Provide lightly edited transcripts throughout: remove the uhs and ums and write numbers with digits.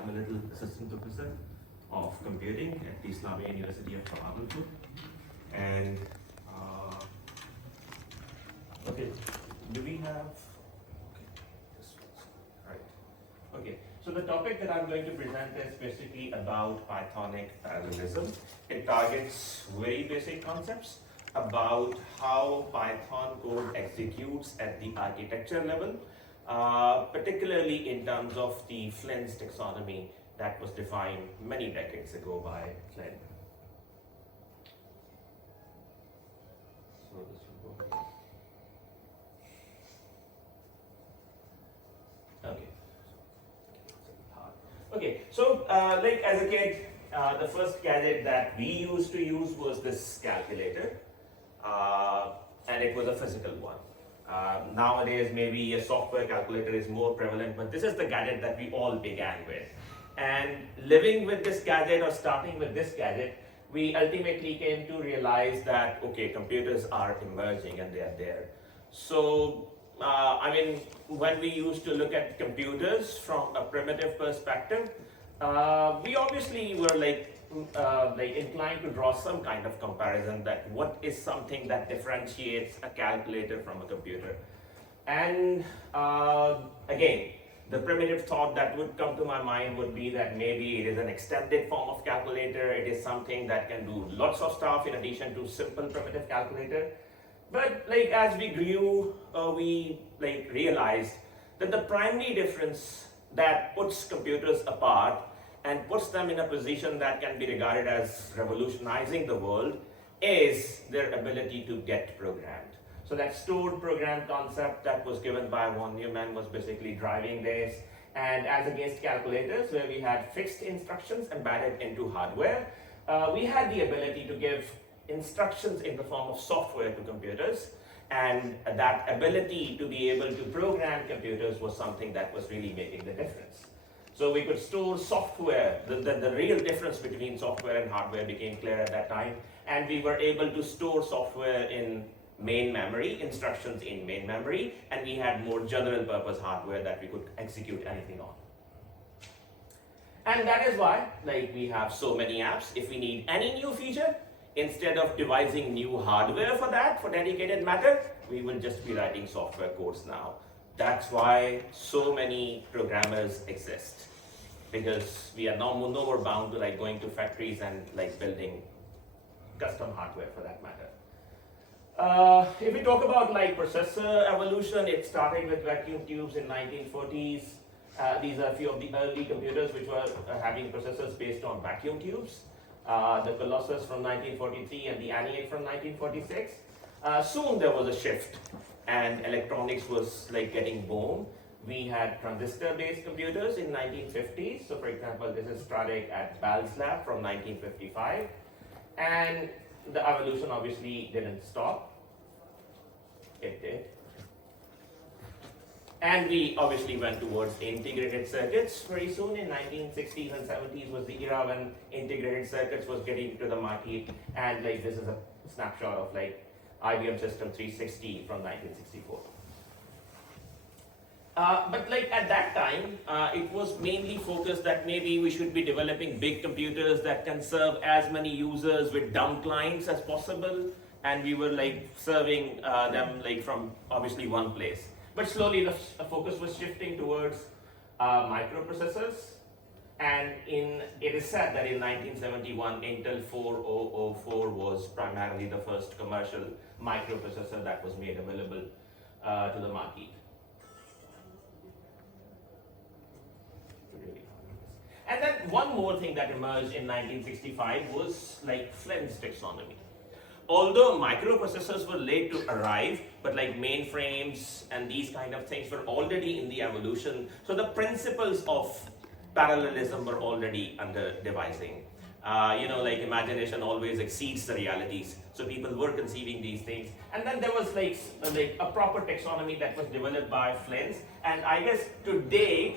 I'm a little assistant professor of computing at the Islamic University of Kuala. And okay, do we have? Right. Okay. So the topic that I'm going to present is basically about Pythonic parallelism. It targets very basic concepts about how Python code executes at the architecture level, particularly in terms of the Flynn's taxonomy that was defined many decades ago by Flynn. So this will go here. Okay, so like as a kid, the first gadget that we used to use was this calculator, and it was a physical one. Nowadays, maybe a software calculator is more prevalent, but this is the gadget that we all began with. And living with this gadget or starting with this gadget, we ultimately came to realize that, okay, computers are emerging and they are there. So I mean, when we used to look at computers from a primitive perspective, we obviously were like inclined to draw some kind of comparison that what is something that differentiates a calculator from a computer. And again, the primitive thought that would come to my mind would be that maybe it is an extended form of calculator. It is something that can do lots of stuff in addition to simple primitive calculator. But like as we grew, we like realized that the primary difference that puts computers apart and puts them in a position that can be regarded as revolutionizing the world is their ability to get programmed. So that stored program concept that was given by von Neumann was basically driving this, and as against calculators where we had fixed instructions embedded into hardware, we had the ability to give instructions in the form of software to computers, and that ability to be able to program computers was something that was really making the difference. So we could store software, the real difference between software and hardware became clear at that time, and we were able to store software in main memory, instructions in main memory, and we had more general purpose hardware that we could execute anything on. And that is why like we have so many apps. If we need any new feature, instead of devising new hardware for that, for dedicated matter, we will just be writing software codes now. That's why so many programmers exist, because we are no more bound to like going to factories and like building custom hardware for that matter. If we talk about like processor evolution, it started with vacuum tubes in 1940s. These are a few of the early computers which were having processors based on vacuum tubes. The Colossus from 1943 and the ENIAC from 1946. Soon there was a shift and electronics was like getting boom. We had transistor-based computers in 1950s. So for example, this is Stradec at Bell's Lab from 1955. And the evolution obviously didn't stop. It did. And we obviously went towards integrated circuits very soon. In 1960s and 70s was the era when integrated circuits was getting to the market. And like this is a snapshot of like IBM System 360 from 1964. But like at that time, it was mainly focused that maybe we should be developing big computers that can serve as many users with dumb clients as possible. And we were like serving them like from obviously one place. But slowly the focus was shifting towards microprocessors, and it is said that in 1971 Intel 4004 was primarily the first commercial microprocessor that was made available to the market. And then one more thing that emerged in 1965 was like Flynn's taxonomy. Although microprocessors were late to arrive, but like mainframes and these kind of things were already in the evolution. So the principles of parallelism were already under devising. Like imagination always exceeds the realities. So people were conceiving these things. And then there was like a proper taxonomy that was developed by Flynn's. And I guess to date,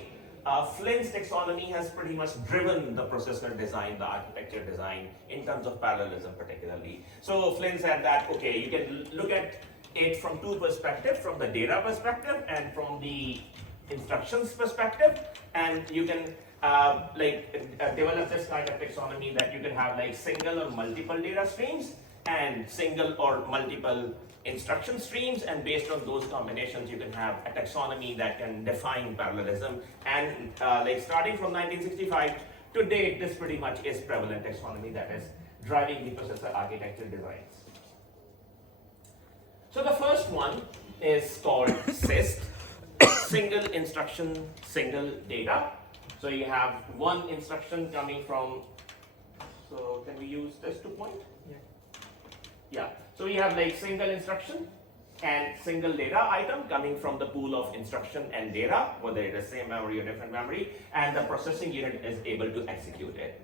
Flynn's taxonomy has pretty much driven the processor design, the architecture design, in terms of parallelism particularly. So Flynn said that, okay, you can look at it from two perspectives, from the data perspective and from the instructions perspective, and you can develop this kind of taxonomy that you can have like single or multiple data streams and single or multiple instruction streams, and based on those combinations you can have a taxonomy that can define parallelism. And starting from 1965 to date, this pretty much is prevalent taxonomy that is driving the processor architecture designs. So the first one is called SISD, single instruction, single data. So you have one instruction coming from, so can we use this to point? Yeah. So we have like single instruction and single data item coming from the pool of instruction and data, whether it is same memory or different memory, and the processing unit is able to execute it.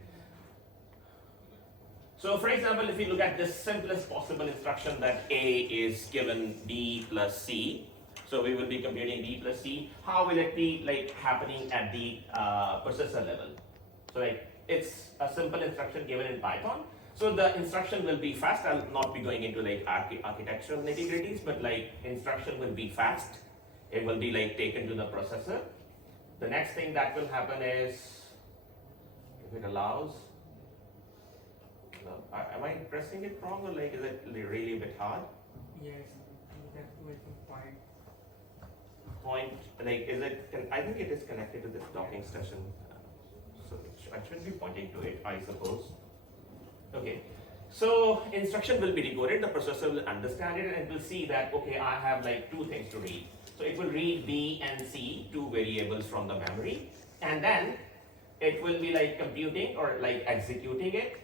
So for example, if we look at this simplest possible instruction that A is given B plus C, so we will be computing B plus C, how will it be like happening at the processor level? So like it's a simple instruction given in Python. So the instruction will be fast. I'll not be going into like architectural nitty-gritties, but like instruction will be fast. It will be like taken to the processor. The next thing that will happen is, if it allows, am I pressing it wrong, or like is it really a bit hard? Yes, that's making point, like is it, I think it is connected to this docking station. So I should be pointing to it, I suppose. Okay, so instruction will be decoded, the processor will understand it, and it will see that, okay, I have like two things to read. So it will read B and C, two variables from the memory, and then it will be like computing or like executing it.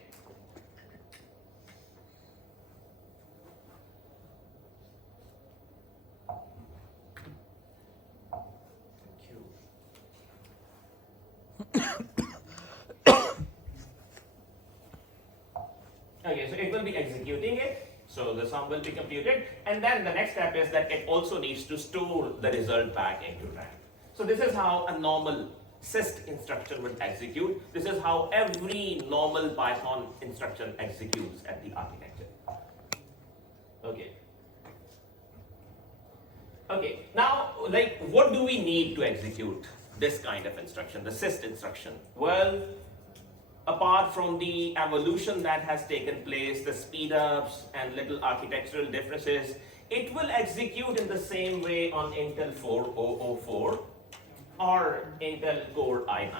Okay, so it will be executing it, so the sum will be computed, and then the next step is that it also needs to store the result back into RAM. So this is how a normal SISD instruction would execute. This is how every normal Python instruction executes at the architecture. Okay. Okay, now like what do we need to execute this kind of instruction, the SISD instruction? Well, apart from the evolution that has taken place, the speed ups and little architectural differences, it will execute in the same way on Intel 4004 or Intel Core i9.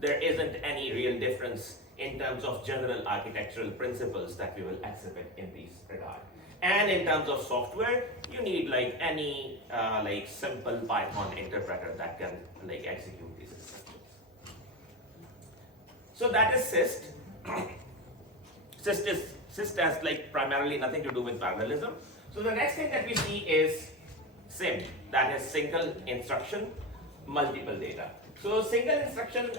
There isn't any real difference in terms of general architectural principles that we will exhibit in this regard. And in terms of software, you need like any like simple Python interpreter that can like execute these instructions. So that is SISD. SISD has like primarily nothing to do with parallelism. So the next thing that we see is SIMD, that is single instruction, multiple data. So for single instruction,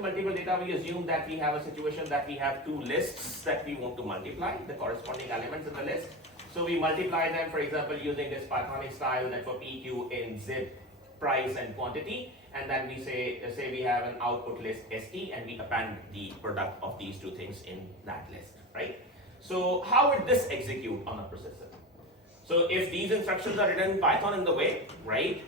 multiple data, we assume that we have a situation that we have two lists that we want to multiply, the corresponding elements in the list. So we multiply them, for example, using this Pythonic style that for PQ in zip, price and quantity. And then we say we have an output list ST, and we append the product of these two things in that list, right? So how would this execute on a processor? So if these instructions are written in Python in the way, right?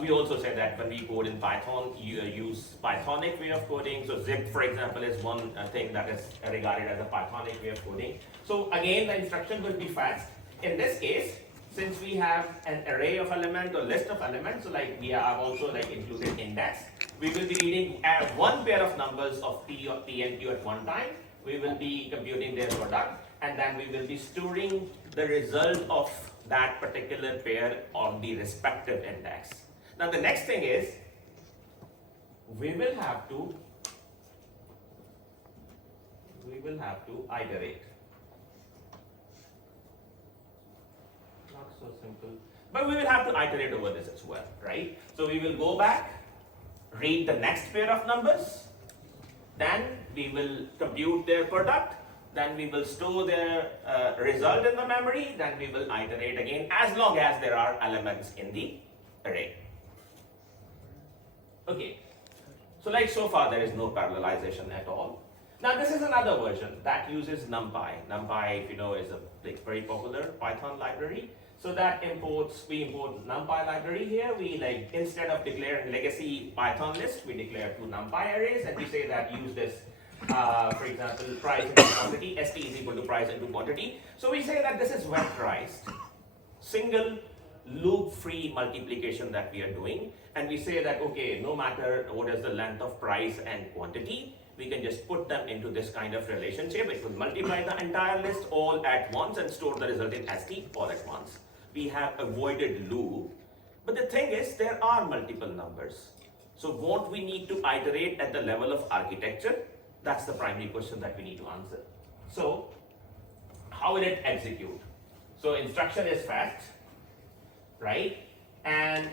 We also said that when we code in Python, you use Pythonic way of coding. So zip, for example, is one thing that is regarded as a Pythonic way of coding. So again, the instruction will be fast. In this case, since we have an array of elements or list of elements, so like we have also like included index, we will be reading one pair of numbers of P and Q at one time. We will be computing their product, and then we will be storing the result of that particular pair on the respective index. Now the next thing is, we will have to iterate. Not so simple, but we will have to iterate over this as well, right? So we will go back, read the next pair of numbers, then we will compute their product, then we will store their result in the memory, then we will iterate again as long as there are elements in the array. Okay, so like so far there is no parallelization at all. Now this is another version that uses NumPy. NumPy, if you know, is a like very popular Python library. So that we import NumPy library here. We instead of declaring legacy Python list, we declare two NumPy arrays and we say that use this, for example, price into quantity, ST is equal to price into quantity. So we say that this is vectorized, single loop-free multiplication that we are doing. And we say that, okay, no matter what is the length of price and quantity, we can just put them into this kind of relationship. It will multiply the entire list all at once and store the result in ST all at once. We have avoided loop. But the thing is, there are multiple numbers. So won't we need to iterate at the level of architecture? That's the primary question that we need to answer. So how will it execute? So instruction is fast, right? And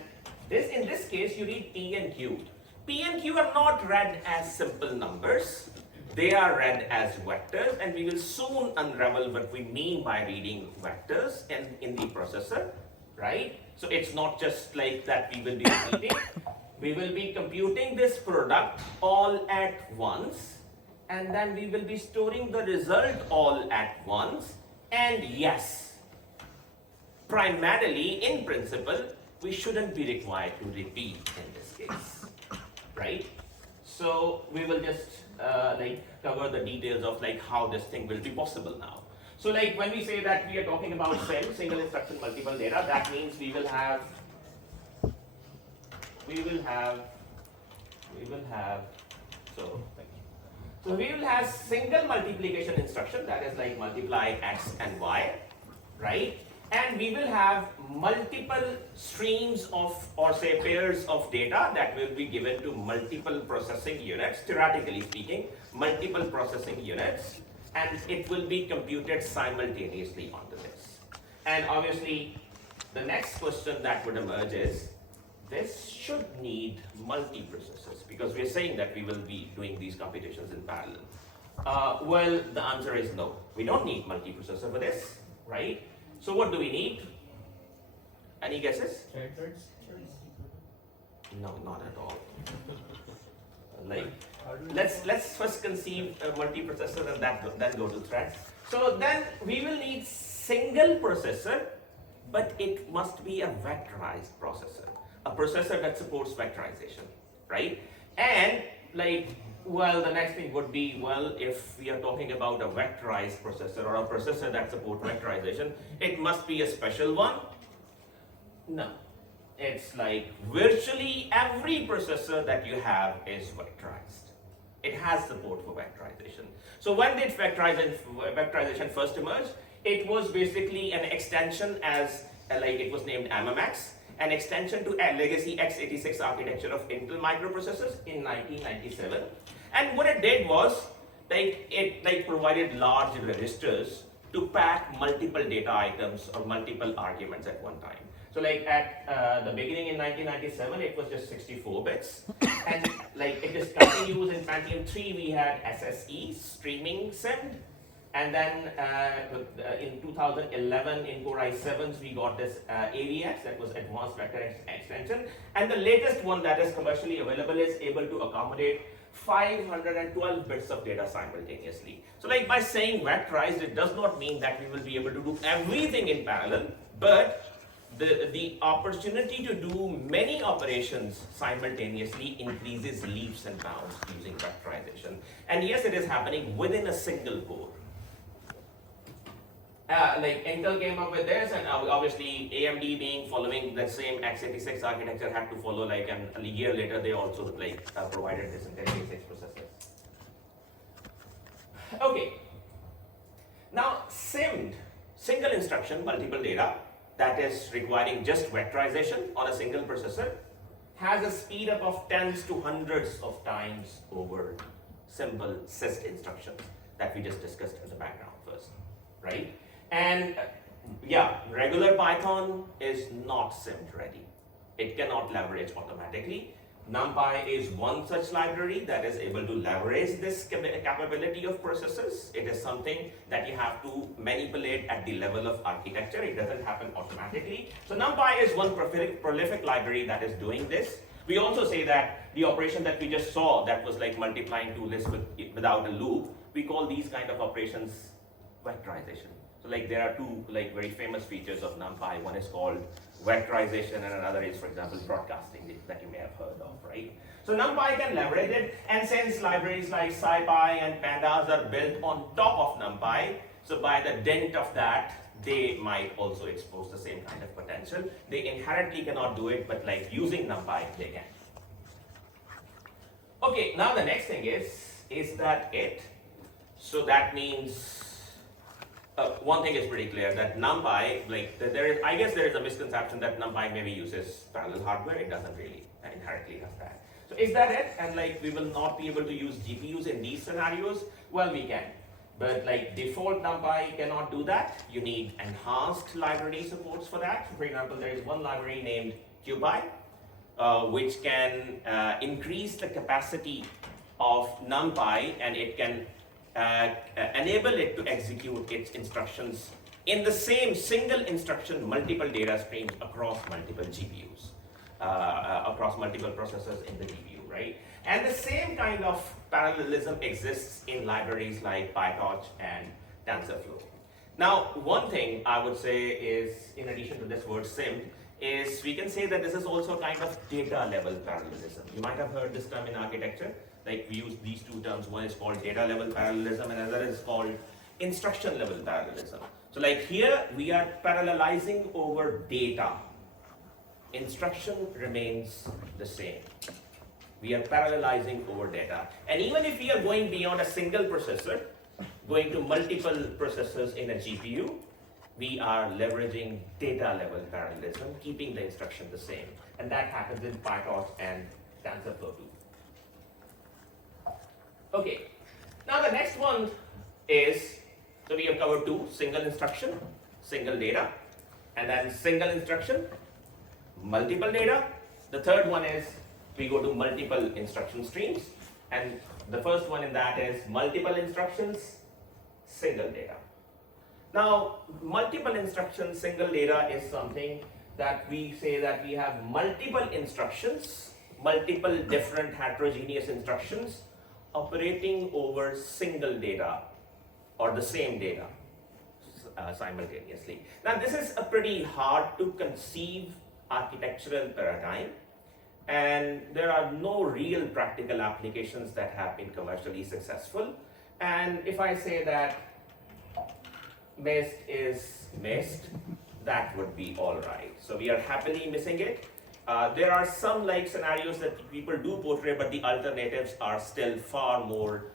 in this case, you read P and Q. P and Q are not read as simple numbers. They are read as vectors, and we will soon unravel what we mean by reading vectors in the processor, right? So it's not just like that we will be repeating. We will be computing this product all at once, and then we will be storing the result all at once. And yes, primarily, in principle, we shouldn't be required to repeat in this case, right? So we will just cover the details of how this thing will be possible now. So when we say that we are talking about SIM, single instruction multiple data, that means we will have single multiplication instruction, that is multiply x and y, right? And we will have multiple streams of, or say pairs of data that will be given to multiple processing units, theoretically speaking, multiple processing units, and it will be computed simultaneously onto this. And obviously, the next question that would emerge is, this should need multiprocessors, because we're saying that we will be doing these computations in parallel. Well, the answer is no. We don't need multiprocessor for this, right? So what do we need? Any guesses? Threads? No, not at all. Let's first conceive a multiprocessor and then go to threads. So then we will need single processor, but it must be a vectorized processor, a processor that supports vectorization, right? And well, the next thing would be, well, if we are talking about a vectorized processor or a processor that supports vectorization, it must be a special one. No, it's virtually every processor that you have is vectorized. It has support for vectorization. So when did vectorization first emerge? It was basically an extension as, it was named MMX, an extension to a legacy x86 architecture of Intel microprocessors in 1997. And what it did was, it provided large registers to pack multiple data items or multiple arguments at one time. So at the beginning in 1997, it was just 64 bits. And it just continues in Pentium 3, we had SSE, streaming SIMD. And then in 2011, in Core i7s, we got this AVX, that was Advanced Vector Extension. And the latest one that is commercially available is able to accommodate 512 bits of data simultaneously. So by saying vectorized, it does not mean that we will be able to do everything in parallel, but the opportunity to do many operations simultaneously increases leaps and bounds using vectorization. And yes, it is happening within a single core. Intel came up with this, and obviously AMD following the same x86 architecture had to follow a year later they also provided this in their x86 processors. Okay, now SIMD, single instruction multiple data, that is requiring just vectorization on a single processor, has a speed up of tens to hundreds of times over simple SISD instructions that we just discussed in the background first, right? And yeah, regular Python is not SIMD ready. It cannot leverage automatically. NumPy is one such library that is able to leverage this capability of processors. It is something that you have to manipulate at the level of architecture. It doesn't happen automatically. So NumPy is one prolific library that is doing this. We also say that the operation that we just saw, that was multiplying two lists without a loop, we call these kind of operations vectorization. So like there are two like very famous features of NumPy. One is called vectorization and another is, for example, broadcasting that you may have heard of, right? So NumPy can leverage it, and since libraries like SciPy and Pandas are built on top of NumPy, so by the dint of that, they might also expose the same kind of potential. They inherently cannot do it, but like using NumPy, they can. Okay, now the next thing is that it? So that means one thing is pretty clear, that NumPy, like I guess there is a misconception that NumPy maybe uses parallel hardware. It doesn't really inherently have that. So is that it? And like we will not be able to use GPUs in these scenarios? Well, we can. But like default NumPy cannot do that. You need enhanced library supports for that. For example, there is one library named QPy, which can increase the capacity of NumPy, and it can enable it to execute its instructions in the same single instruction, multiple data streams across multiple GPUs, across multiple processors in the GPU, right? And the same kind of parallelism exists in libraries like PyTorch and TensorFlow. Now, one thing I would say is, in addition to this word sim, is we can say that this is also kind of data level parallelism. You might have heard this term in architecture. Like we use these two terms. One is called data level parallelism and another is called instruction level parallelism. So like here we are parallelizing over data. Instruction remains the same. We are parallelizing over data. And even if we are going beyond a single processor, going to multiple processors in a GPU, we are leveraging data level parallelism, keeping the instruction the same. And that happens in PyTorch and TensorFlow too. Okay, now the next one is, so we have covered two: single instruction, single data, and then single instruction, multiple data. The third one is we go to multiple instruction streams, and the first one in that is multiple instructions, single data. Now, multiple instructions, single data is something that we say that we have multiple instructions, multiple different heterogeneous instructions operating over single data or the same data simultaneously. Now, this is a pretty hard to conceive architectural paradigm, and there are no real practical applications that have been commercially successful. And if I say that missed is missed, that would be all right. So we are happily missing it. There are some like scenarios that people do portray, but the alternatives are still far more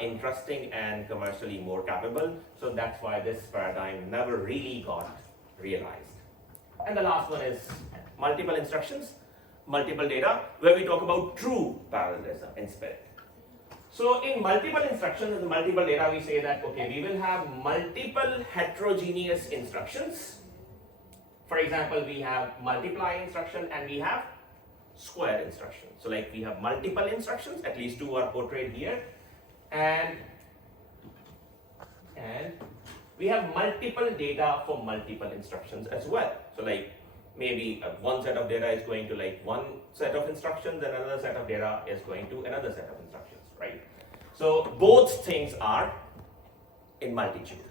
interesting and commercially more capable. So that's why this paradigm never really got realized. And the last one is multiple instructions, multiple data, where we talk about true parallelism in spirit. So in multiple instructions and multiple data, we say that, okay, we will have multiple heterogeneous instructions. For example, we have multiply instruction and we have square instruction. So like we have multiple instructions, at least two are portrayed here, and we have multiple data for multiple instructions as well. So like maybe one set of data is going to like one set of instructions and another set of data is going to another set of instructions, right? So both things are in multitude.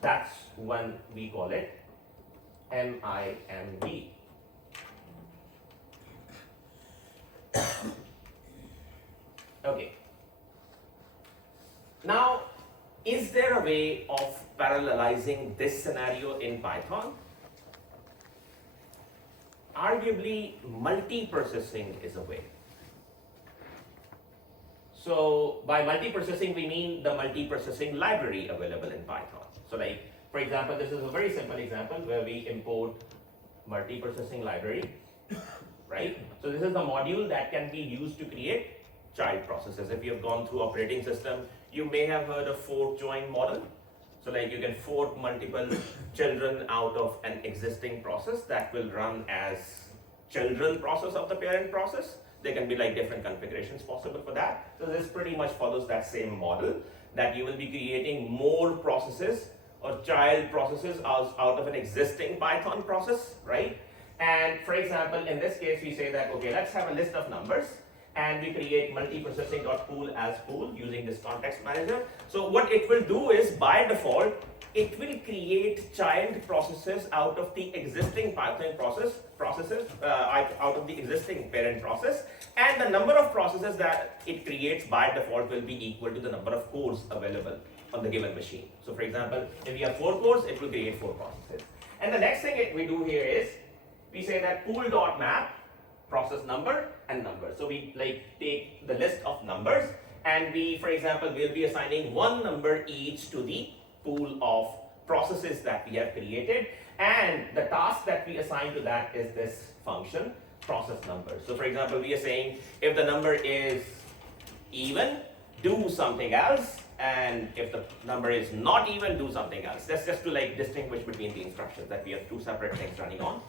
That's when we call it MIMD. Okay. Now, is there a way of parallelizing this scenario in Python? Arguably, multi-processing is a way. So by multi-processing, we mean the multi-processing library available in Python. So like, for example, this is a very simple example where we import multi-processing library, right? So this is the module that can be used to create child processes. If you have gone through operating system, you may have heard of fork join model. So like you can fork multiple children out of an existing process that will run as children process of the parent process. There can be like different configurations possible for that. So this pretty much follows that same model, that you will be creating more processes or child processes out of an existing Python process, right? And for example, in this case, we say that, okay, let's have a list of numbers, and we create multiprocessing.pool as pool using this context manager. So what it will do is, by default, it will create child processes out of the existing Python processes, out of the existing parent process, and the number of processes that it creates by default will be equal to the number of cores available on the given machine. So for example, if we have 4 cores, it will create 4 processes. And the next thing we do here is, we say that pool.map process number and number. So we take the list of numbers, and we, for example, will be assigning 1 number each to the pool of processes that we have created, and the task that we assign to that is this function process number. So for example, we are saying if the number is even, do something else, and if the number is not even, do something else. That's just to distinguish between the instructions, that we have 2 separate things running on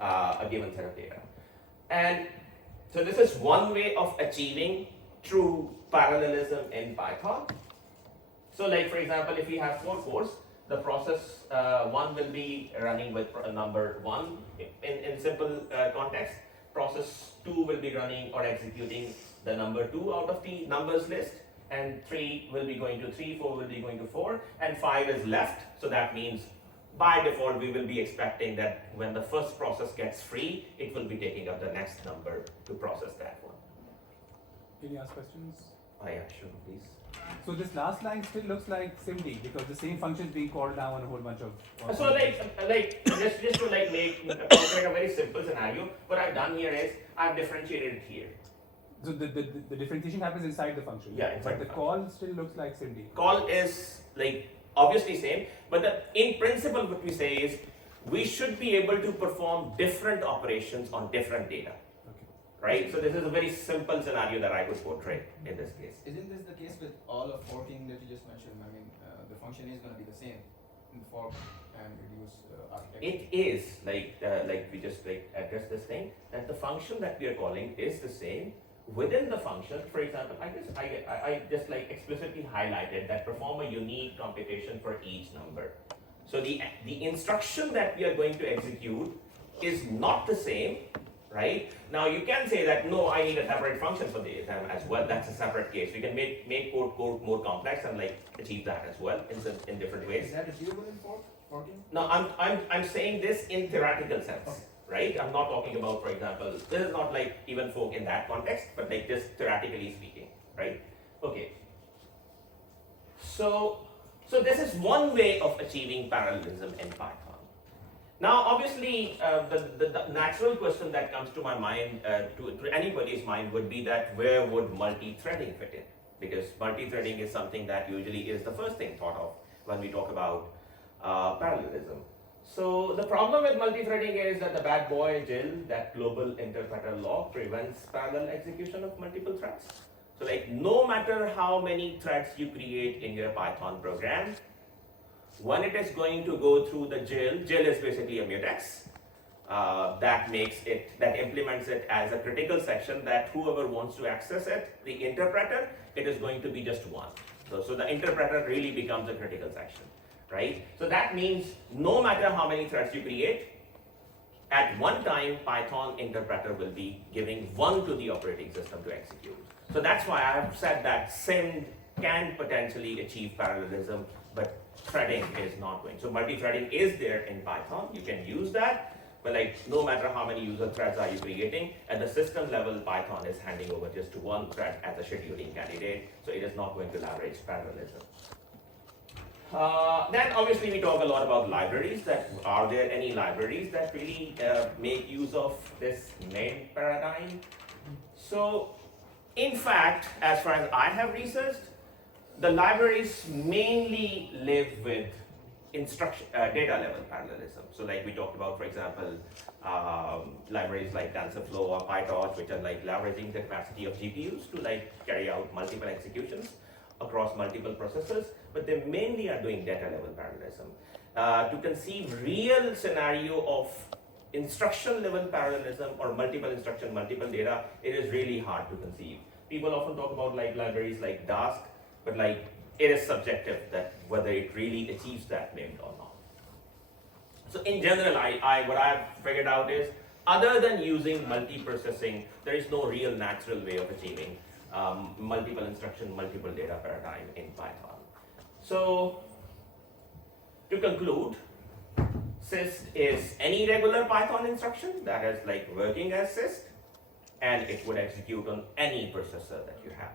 a given set of data. And so this is one way of achieving true parallelism in Python. So for example, if we have 4 cores, the process 1 will be running with number 1 in simple context. Process 2 will be running or executing the number 2 out of the numbers list, and 3 will be going to 3, 4 will be going to 4, and 5 is left. So that means by default we will be expecting that when the first process gets free, it will be taking up the next number to process that one. Can you ask questions? Oh yeah, sure, please. So this last line still looks like SIMD because the same function is being called now on a whole bunch of. So just to make a very simple scenario, what I've done here is I've differentiated it here. So the differentiation happens inside the function. Yeah, inside but the the call still looks like SIMD. Call is obviously same, but in principle what we say is we should be able to perform different operations on different data. Right? So this is a very simple scenario that I could portray in this case. Isn't this the case with all of forking that you just mentioned? I mean, the function is going to be the same in fork and reduce architecture. It is we just address this thing, that the function that we are calling is the same. Within the function, for example, I just explicitly highlighted that perform a unique computation for each number. So the instruction that we are going to execute is not the same. Right? Now you can say that no, I need a separate function for them as well. That's a separate case. We can make code more complex and achieve that as well in different ways. Is that achievable in forking? No, I'm saying this in theoretical sense, right? I'm not talking about, for example, this is not even fork in that context, but just theoretically speaking, right? Okay. So this is one way of achieving parallelism in Python. Now, obviously, the natural question that comes to my mind, to anybody's mind, would be that where would multi-threading fit in? Because multi-threading is something that usually is the first thing thought of when we talk about parallelism. So the problem with multi-threading is that the bad boy GIL, that global interpreter law, prevents parallel execution of multiple threads. So no matter how many threads you create in your Python program, when it is going to go through the GIL is basically a mutex that implements it as a critical section that whoever wants to access it, the interpreter, it is going to be just one. So the interpreter really becomes a critical section, right? So that means no matter how many threads you create, at one time Python interpreter will be giving 1 to the operating system to execute. So that's why I have said that SIMD can potentially achieve parallelism, but threading is not going. So multi-threading is there in Python. You can use that, but no matter how many user threads are you creating, at the system level, Python is handing over just to 1 thread as a scheduling candidate. So it is not going to leverage parallelism. Then obviously we talk a lot about libraries. That are there any libraries that really make use of this main paradigm? So in fact, as far as I have researched, the libraries mainly live with data level parallelism. So we talked about, for example, libraries like TensorFlow or PyTorch, which are leveraging the capacity of GPUs to carry out multiple executions across multiple processors, but they mainly are doing data level parallelism. To conceive real scenario of instruction level parallelism or multiple instruction, multiple data, it is really hard to conceive. People often talk about libraries like Dask, but it is subjective that whether it really achieves that MIMD or not. So in general, what I've figured out is other than using multi-processing, there is no real natural way of achieving multiple instruction, multiple data paradigm in Python. So, to conclude, SISD is any regular Python instruction that is like working as SISD, and it would execute on any processor that you have.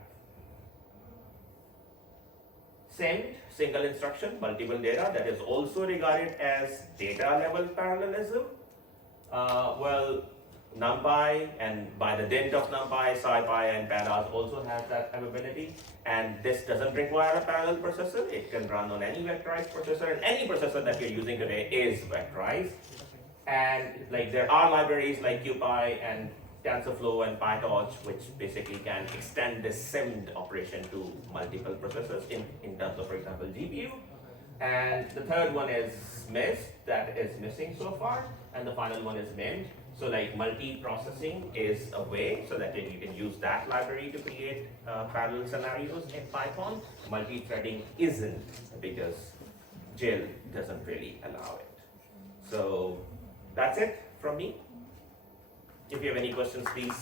SIMD, single instruction, multiple data, that is also regarded as data level parallelism. Well, NumPy, and by the dint of NumPy, SciPy, and Pandas also has that capability. And this doesn't require a parallel processor. It can run on any vectorized processor, and any processor that you're using today is vectorized. And like there are libraries like QPy and TensorFlow and PyTorch, which basically can extend this SIMD operation to multiple processors in terms of, for example, GPU. And the third one is MISD, that is missing so far. And the final one is MIMD. So like multi-processing is a way so that you can use that library to create parallel scenarios in Python. Multi-threading isn't, because JIL doesn't really allow it. So that's it from me. If you have any questions, please.